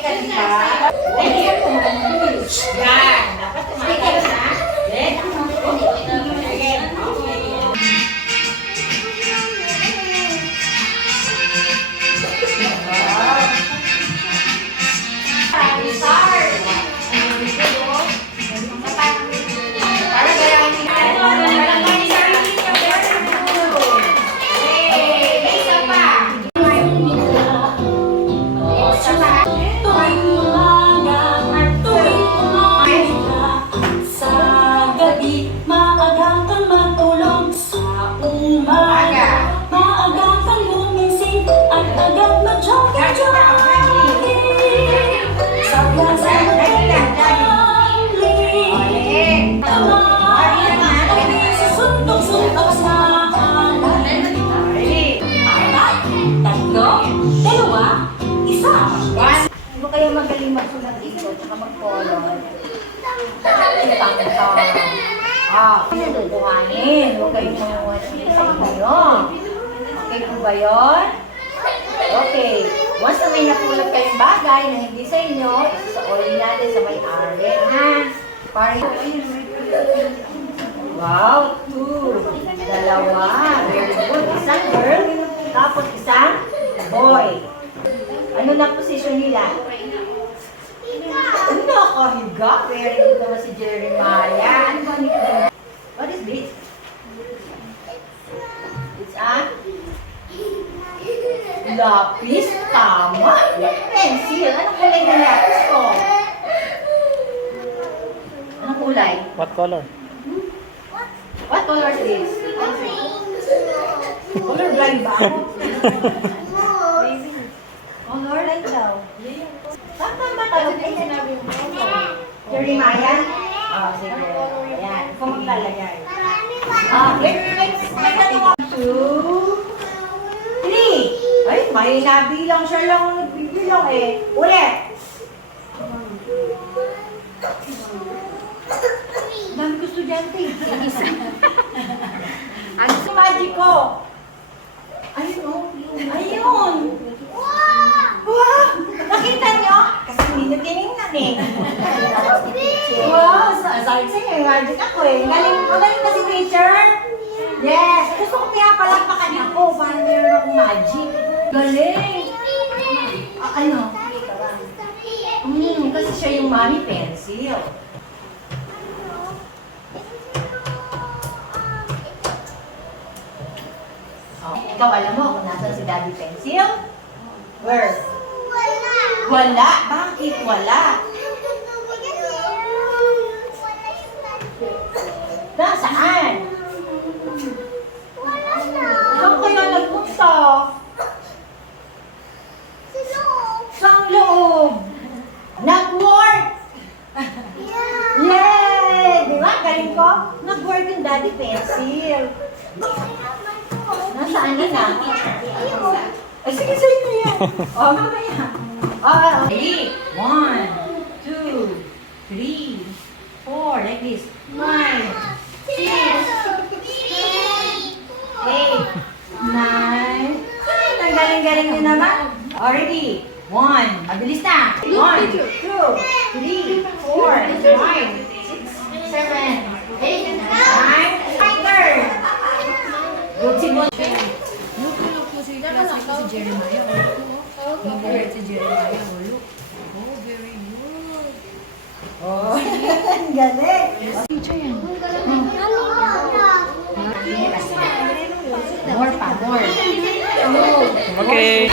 ka, di ba? Hindi ka tumabilis. Yan. Dapat tumabilis, ha? Then, again. Kayo magaling magsulat dito, tsaka mag-color. Duduhanin. Huwag kayong mga sa inyo. Okay po ba yun? Okay. Once na may napulot kayong bagay na hindi sa inyo, isa-oli natin sa may-ari, ha? Para wow, 2. Dalawa. Very good. Isang girl, tapos isang boy. Ano na position nila? Ano nakahiga? Very good naman si Jeremiah. Ano ba nickname? What is this? It's a lapis. Tama. Pencil. Anong kulay ng lapis ko? Anong kulay? What color? What color is this? Color blind ba ako? Color light daw. Tama tayo. Jeremiah? Sige. Ayan. Kung maglalagay. Let's 2, 3. Ay, may nabilang siya lang nagbibilang eh. Ulit. Dami ko estudyante. Ano sa magic ko? Ayun o. Ayun. Wow! Nakita niyo? Kasi hindi nyo tinignan eh. Wow! Sabi sa'yo, magic ako eh. Magaling ba si teacher? Yes! Gusto ko kaya palakpakan ako. Parang meron akong magic. Galing! Ano? Kasi siya yung mommy pencil. Ikaw alam mo kung nasan si daddy pencil? Where? Wala. Bakit wala? Nasaan? Wala na. Saan kaya nagpunta? Saan loob? Nag-work! Yay! Di ba? Galing ko? Nag-work yung daddy pencil. Nasaan yun na? Ay, sige, sa'yo na yan. O, mamaya. Okay. 1, 2, 3, 4. Like this. 5, 6, 8, 9. Ang galing-galing nyo naman. Already. 1. Mabilis na. 1, 2, 3, 4, 5, 6, 7, 8, 9. Fighter! Good si Bon. Si Jeremiah, hindi si Jeremiah, look. Oh, very good. Oh, ang galing. Teacher yan. More pa, more. Okay.